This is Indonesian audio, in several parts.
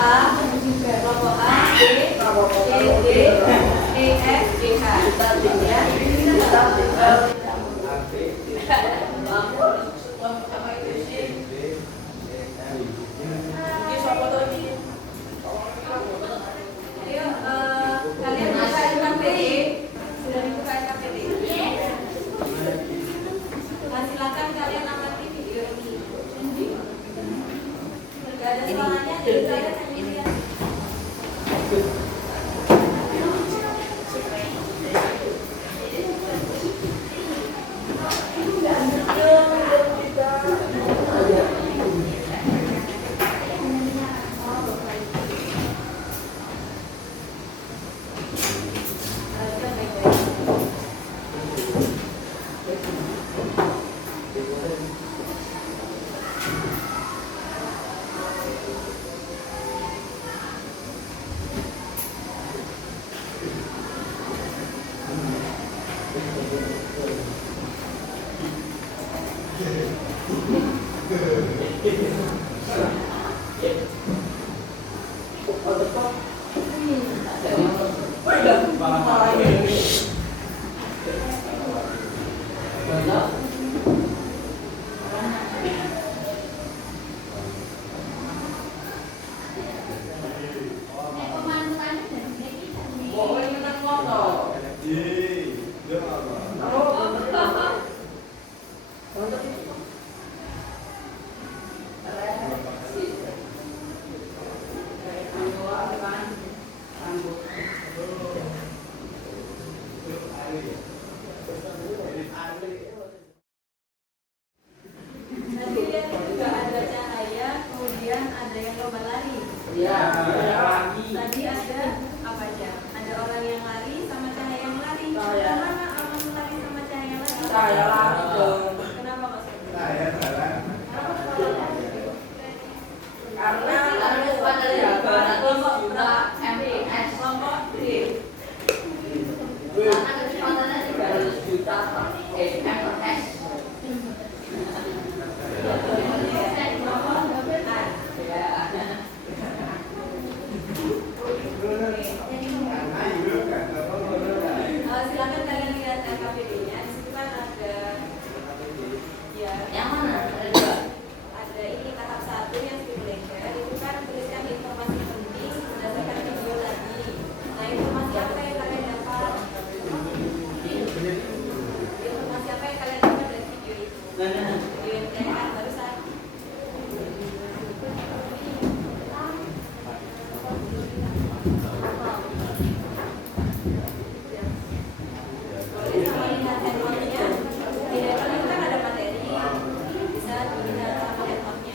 A, kelompok A, B, C, D, E, F, G, H. Ya, kalian buka NKPD, sudah dibuka NKPD. Nah, silakan kalian amati video ini. Gak ada suaranya, jadi kalian hanya lihat. Tadi ada apa aja? Ada orang yang lari sama cahaya yang lari. Mana orang lari sama cahaya yang lari? Saya lari dong. Kenapa Mas? Saya salah. Karena ada pada jabaran kelompok juta MPS, kelompok D. karena kecepatannya 300 juta MPS. Silakan kalian lihat LKPD-nya. Di situ kan ada ya. Yang mana? Ada dua. Ada ini tahap 1 yang simulator. Itu kan tuliskan informasi penting berdasarkan video tadi. Nah, informasi apa yang kalian dapat? Informasi apa yang kalian dapat dari video itu? Video yang kalian lihat barusan. Boleh sama lihat handphonenya. Di handphone itu kan ada materi. Bisa dilihat sama handphonenya.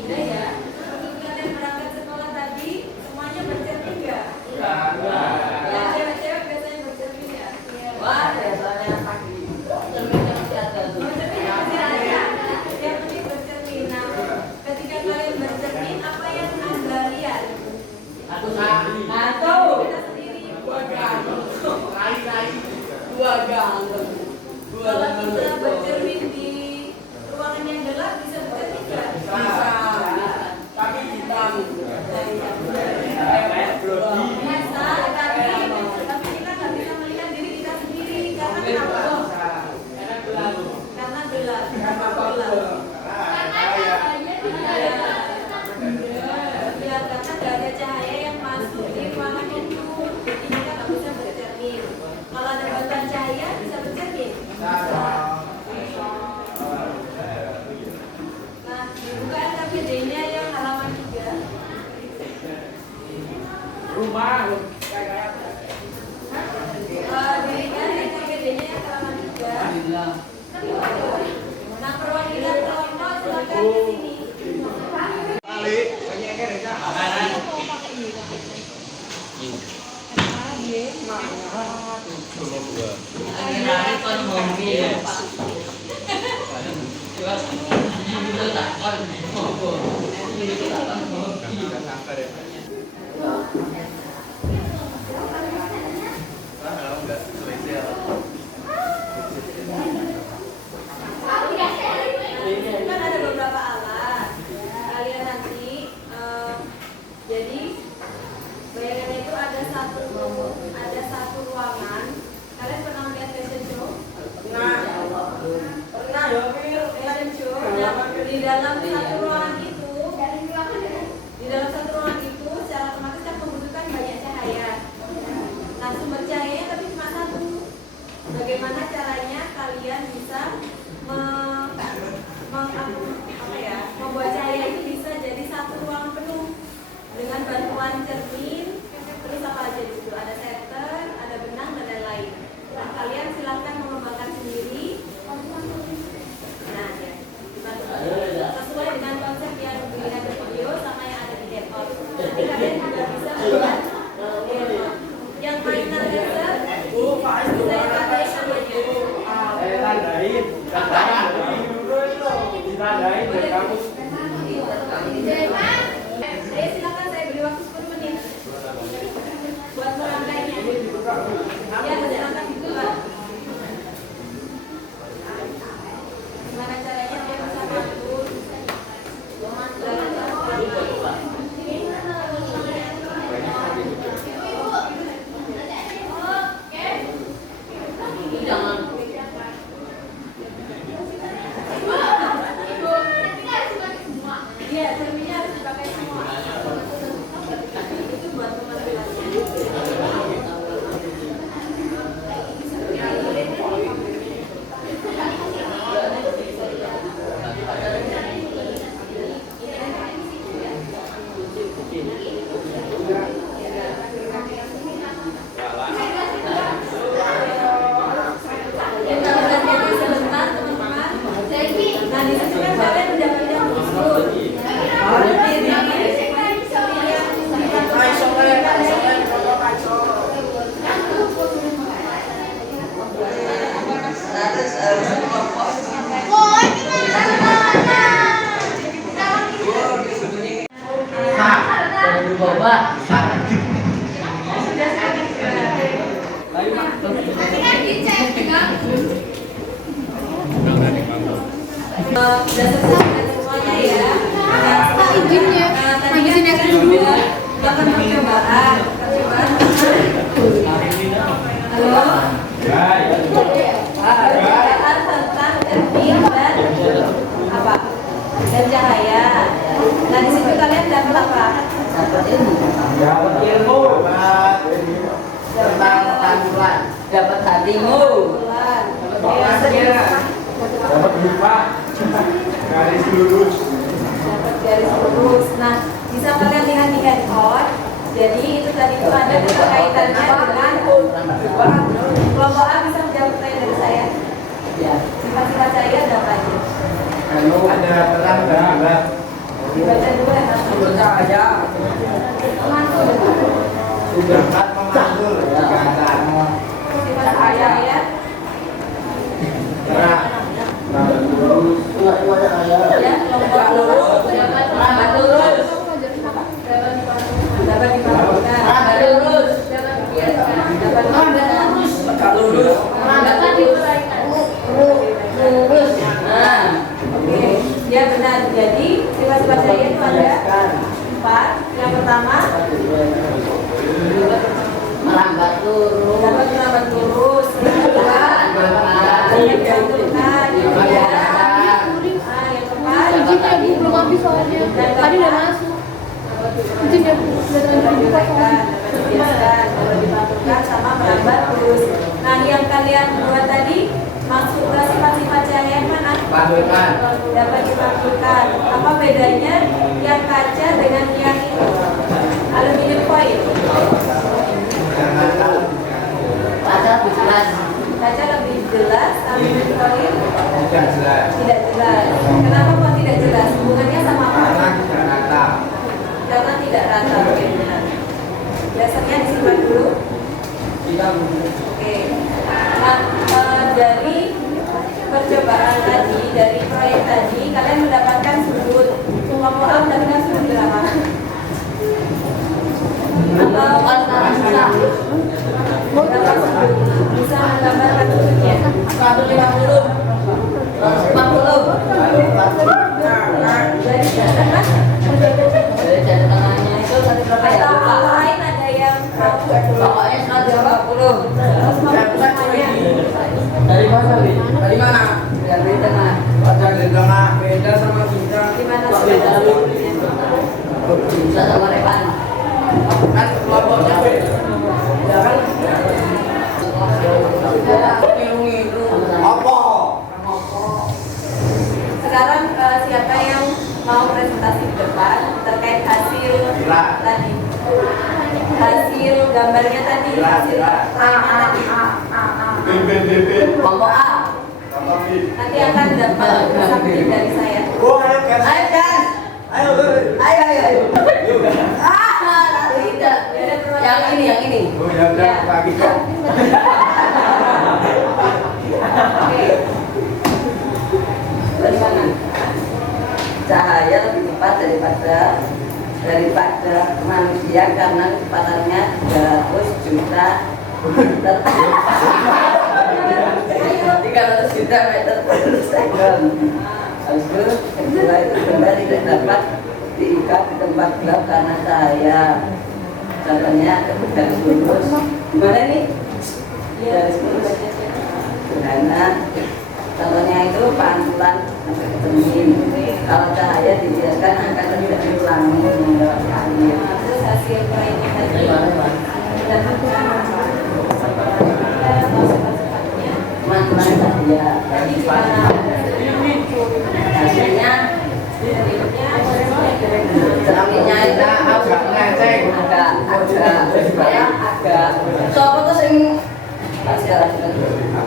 Udah ya. Waktu kalian berangkat sekolah tadi semuanya bercermin nggak? Enggak. Yang cewek-cewek biasanya bercermin ya. Wah, biasanya pagi. Nah, perwakilan kelompok silakan ke sini. Kan ada beberapa alat. Kalian nanti jadi bayangannya itu ada satu ruangan. Kalian pernah melihat fashion show? Pernah ya, Fashion show. Nah, di dalam satu ruangan itu, secara otomatis kan membutuhkan banyak cahaya. Nah, sumber cahayanya tapi cuma satu. Bagaimana caranya kalian bisa membuat cahaya itu bisa jadi satu ruangan penuh dengan bantuan cermin, terus apa aja di situ, ada setter, ada benang dan lain-lain. Nah, kalian silakan mengembangkan sendiri. Nah, ya, sesuai dengan konsep yang dilihat di video sama yang ada di depot. Nanti kalian juga bisa melihat yang mainan laser. Saya tandai namanya. Saya silakan, saya beri waktu 10 menit buat merangkainya. Ya, silakan dibuka. Gimana caranya dia bisa bagus? Iya, cerminnya harus dipakai semua. Itu buat penampilannya. Kita belajar sebentar, teman-teman. Nah, di situ kan kalian udah pindah usul. Udah selesai semuanya ya. Izinnya, izinnya Sudah melakukan percobaan. Halo. Percobaan tentang cermin dan apa? Dan cahaya. Nah, di situ kalian dapat apa? Dapat ilmu tentang tanduran, dapat hatimu, Dapat lupa garis lurus. Dapat garis lurus. Nah, bisa kalian lihat di handphone. Jadi itu tadi itu ada kaitannya dengan kelompok A. Bisa menjawab pertanyaan dari saya. ya. Sifat-sifat cahaya ada apa aja? Ada terang dan gelap. Dibaca dulu ya. Percaya, Dapat memantul kata Sifat cahaya. terang, lurus, Ya, kelompok lurus. lambat lurus, Dapat dipadukan. lambat lurus, Dapat lurus, tegak lurus, lambat lurus. Nah, Oke, ya benar. Jadi sifat-sifat cahaya itu ada 4. Yang pertama melambat lurus, dapat melambat lurus. Yang kedua dapat dipadukan. Yang keempat izinnya Bu belum habis soalnya. Tadi udah masuk. Izinnya Bu udah dapat dibuka diuraikan, dapat dibiaskan, dapat dipatukan sama melambat lurus. Nah, yang kalian buat tadi masuk ke sifat-sifat cahaya yang mana? padukan, Dapat dipatukan. Apa bedanya yang kaca dengan yang itu? Aluminium foil. ada 17. Kaca lebih jelas, Amin Kolim? Tidak jelas. Tidak jelas. Kenapa kok tidak jelas? Hubungannya sama apa? Karena tidak rata. Karena tidak rata. Oke, benar. Dasarnya disimpan dulu. Oke. Nah, dari percobaan tadi, dari proyek tadi, kalian mendapatkan sudut kelompok A mendapatkan sudut berapa? Berapa sudut? Bisa menggambarkan sudutnya? 150. 140. Dari tengah Dari jari tengahnya itu tadi berapa ya? atau Lupa. hal lain ada yang Pokoknya 150. semuanya? Dari mana, Wi? Dari mana? Dari tengah. Ada di tengah beda sama kita. Di mana Kok beda, Wi? Bisa sama Revan. Kan kelompoknya beda. Ya kan? Apa? Sekarang siapa yang mau presentasi di depan terkait hasil Bila. tadi? Hasil gambarnya tadi, hasil tadi. Kelompok A. Nanti akan dapat sampling dari saya. Oh, ayo kan. Ayo, Gas. Ayo. Ayo. Tidak. Yang ini. Oh, ya udah pagi kok. Oke. Dari mana? Cahaya lebih cepat daripada manusia karena kecepatannya 300 juta 300 juta meter per second. Habis itu kedua itu benda tidak dapat diikat di tempat gelap karena cahaya. Contohnya garis lurus. Gimana nih? Garis lurus. Karena contohnya itu pantulan sampai ke cermin. Kalau cahaya dibiarkan akan tidak diulangi lewat air. Terus hasil proyeknya tadi. Teman-teman cahaya. Tadi gimana? Hasilnya cerminnya itu Agak melenceng. agak. Sopo tuh sing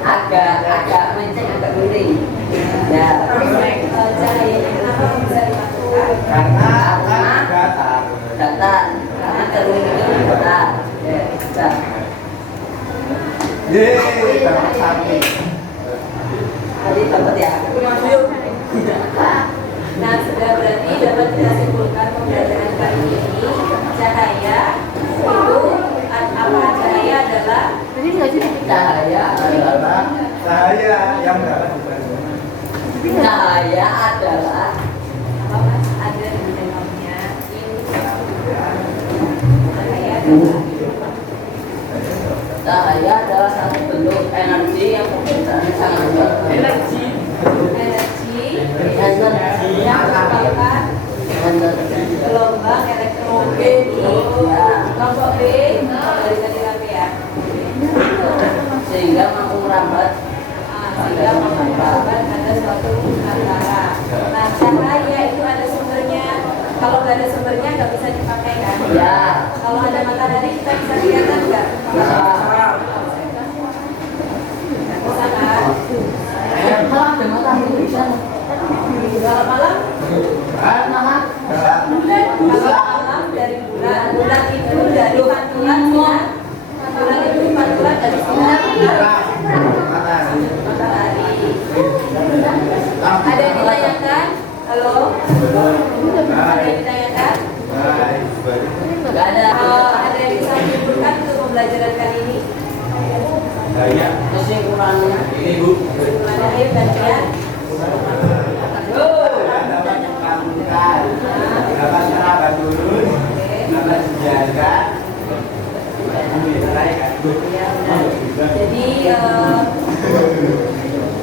agak menceng, agak miring. Ya. Cahayanya kenapa bisa dimasukkan? Karena akan datar. Datar. Karena cermin itu datar. Ya, sudah. Yeay, dapat sapi. Tadi dapat ya. Nah, sudah berarti dapat kita simpulkan pembelajaran kali ini cahaya itu apa? Cahaya adalah Jadi nggak sih? Cahaya adalah Saya yang dapat dibantu. cahaya adalah apa Mas? Ada di dalamnya ini cahaya adalah cahaya adalah satu bentuk energi yang perbedaannya sangat jauh. energi yang merupakan gelombang elektromagnetik. Kelompok B dari tadi rapi ya. Sehingga mampu merambat. Sehingga merupakan ada suatu antara. Nah, cahaya itu ada sumbernya. Kalau nggak ada sumbernya nggak bisa dipakai kan? Ya. Kalau ada matahari kita bisa kelihatan nggak? Bisa. Bisa kan? Kalau ada matahari bisa. Kalau malam, Nah, kalau malam dari bulan, bulan itu dari pantulan sinar. Bulan itu pantulan dari sinar matahari. Ada yang ditanyakan? Halo? Ada yang ditanyakan? nggak ada. Ada yang bisa menyimpulkan untuk pembelajaran kali ini? Kesimpulannya. Kesimpulannya ayo gantian. Dapat mengkampungan, dapat merabat turun, dapat dijaga. Ya, benar. Jadi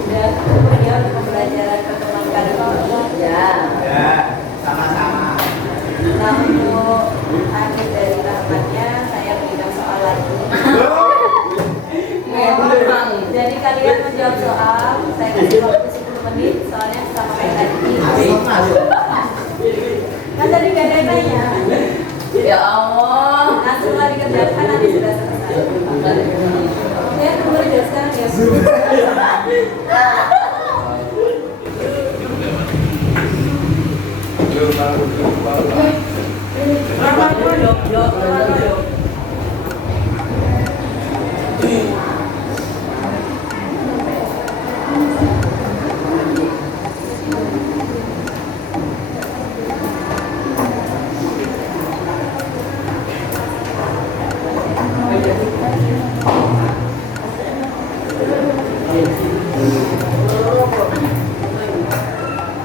udah cukup ya untuk pembelajaran pertemuan kali ini. Ya. Ya, sama-sama. Nah, untuk akhir dari tahapannya saya berikan soal lagi. Memang. Jadi kalian menjawab soal, saya kasih waktu 10 menit, soalnya sama kayak tadi. Kan tadi gak ada yang nanya. Ya Allah. Nah, semua dikerjakan nanti sudah selesai. Ya, nomor sekarang ya.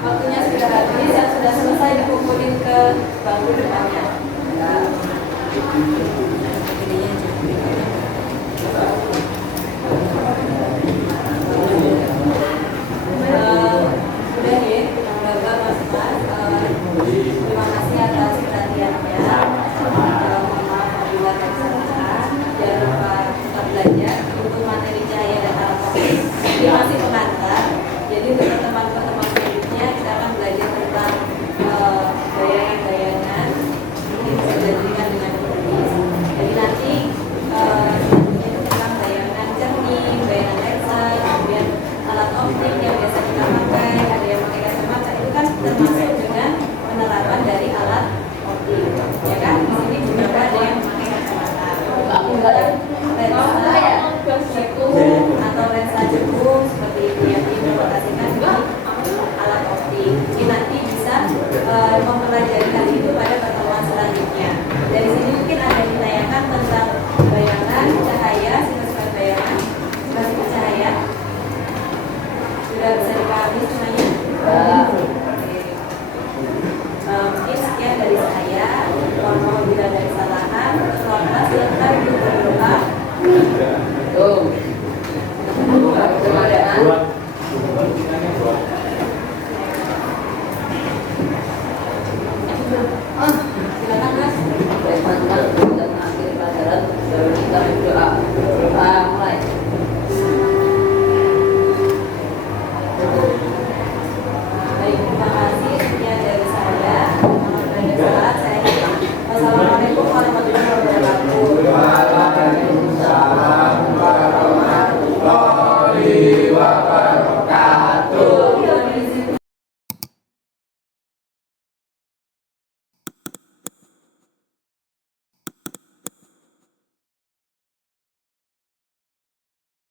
Waktunya sudah habis, yang sudah selesai dikumpulin ke bangku depannya. Sudah ya, Bapak Mas. Terima kasih atas perhatiannya. Mohon maaf apabila ada kesalahan. Jangan lupa tetap belajar untuk materi cahaya dan alat optik. Ini masih pengantar. Jadi untuk teman-teman selanjutnya kita akan belajar tentang bayangan-bayangan. Ini bisa dijadikan dengan tulis. Jadi nanti selanjutnya itu tentang bayangan cermin, bayangan lensa, kemudian alat optik yang biasa kita pakai, ada yang pakai kacamata, itu kan termasuk dengan penerapan dari alat optik, ya kan? Di sini juga ada yang pakai kacamata. Lensa cekung atau lensa cekung seperti itu yang diimplementasikan di alat optik. Jadi nanti bisa mempelajari hal itu pada pertemuan selanjutnya. Dari sini mungkin ada yang ditanyakan tentang bayangan cahaya, sifat-sifat bayangan, sifat-sifat cahaya. Sudah bisa dipahami semuanya?